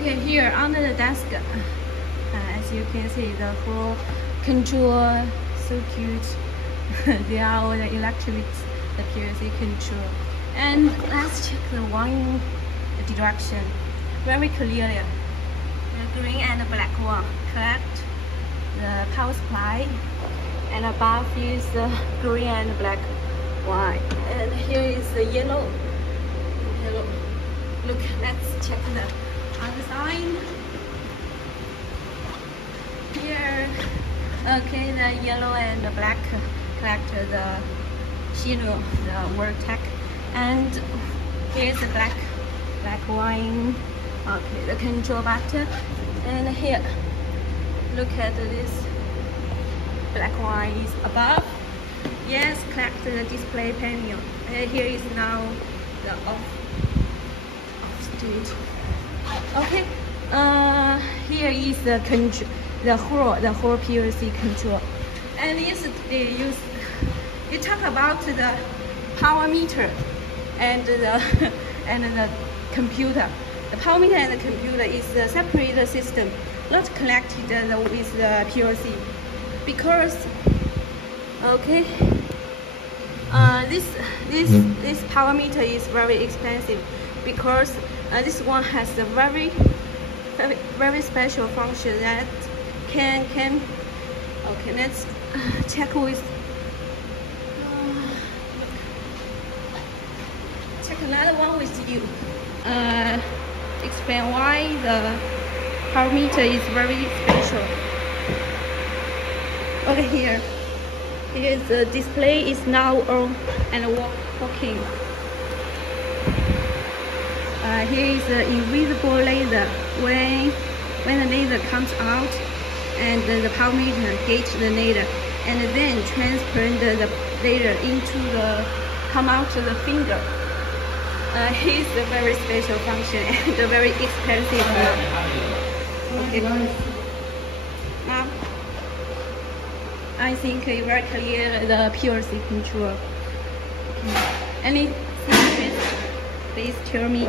Okay, here under the desk, as you can see, the whole control circuit. They are all the electronics, the PLC control. And let's check the wiring direction very clearly. The green and the black one, correct? The power supply, and above is the green and black one. And here is the yellow. Look, let's check the other side. Here, okay, the yellow and the black collect the signal, the Vertec, and here's the black wine. Okay, the control button, and here, look at this black wine is above. Yes, collect the display panel. And here is now the off state. Okay, here is the control, the whole PLC control. And yesterday you talk about the power meter and the computer. The power meter and the computer is a separate system, not connected with the PLC, because okay, this power meter is very expensive, because this one has a very special function that can okay, let's check with check another one with you. Explain why the power meter is very special. Okay, here the display is now on and working. Here is the invisible laser. When the laser comes out, and the power meter gauge the laser, and then transfer the laser into the come out of the finger. Here's a very special function and a very expensive one. Okay. I think you very clear the PLC control. Okay. Any questions? Please tell me.